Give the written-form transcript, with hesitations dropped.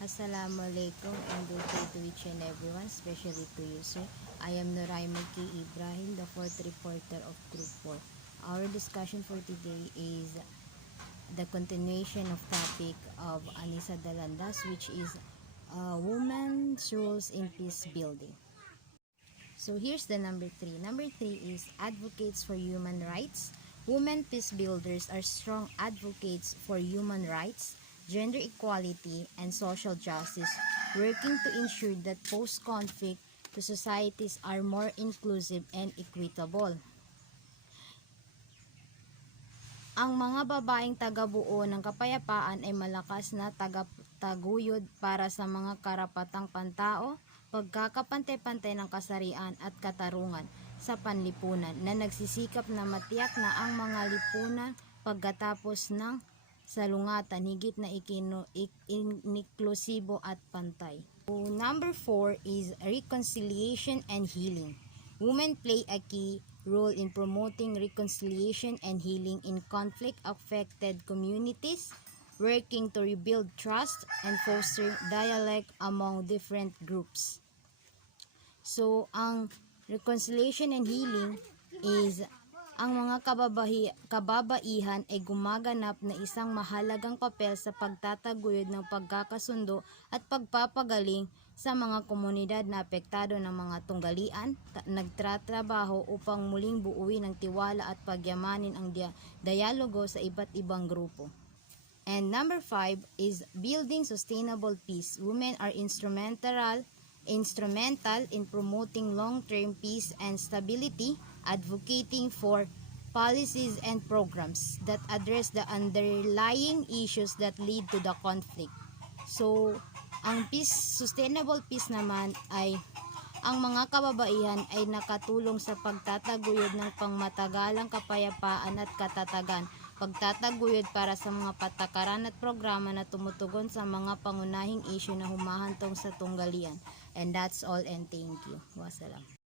Assalamualaikum and good day to each and everyone, especially to you, sir. I am Nuraimad K. Ibrahim, the fourth reporter of Group 4. Our discussion for today is the continuation of topic of Anissa Dalandas, which is women's roles in peace building. So here's the number 3. Number 3 is advocates for human rights. Women peace builders are strong advocates for human rights, gender equality, and social justice, working to ensure that post-conflict societies are more inclusive and equitable. Ang mga babaeng tagabuo ng kapayapaan ay malakas na tagapaguyod para sa mga karapatang pantao, pagkakapantay-pantay ng kasarian at katarungan sa panlipunan na nagsisikap na matiyak na ang mga lipunan pagkatapos ng salungatan higit na inklusibo at pantay. So, number 4 is reconciliation and healing. Women play a key role in promoting reconciliation and healing in conflict-affected communities, working to rebuild trust and foster dialogue among different groups. So, ang reconciliation and healing is ang mga kababaihan ay gumaganap na isang mahalagang papel sa pagtataguyod ng pagkakasundo at pagpapagaling sa mga komunidad na apektado ng mga tunggalian, nagtatrabaho upang muling buuin ang tiwala at pagyamanin ang dialogo sa iba't ibang grupo. And number 5 is building sustainable peace. Women are instrumental in promoting long-term peace and stability, advocating for policies and programs that address the underlying issues that lead to the conflict. So, ang sustainable peace naman ay ang mga kababaihan ay nakatulong sa pagtataguyod ng pangmatagalang kapayapaan at katatagan, pagtataguyod para sa mga patakaran at programa na tumutugon sa mga pangunahing issue na humahantong sa tunggalian. And that's all, and thank you. Wassalam.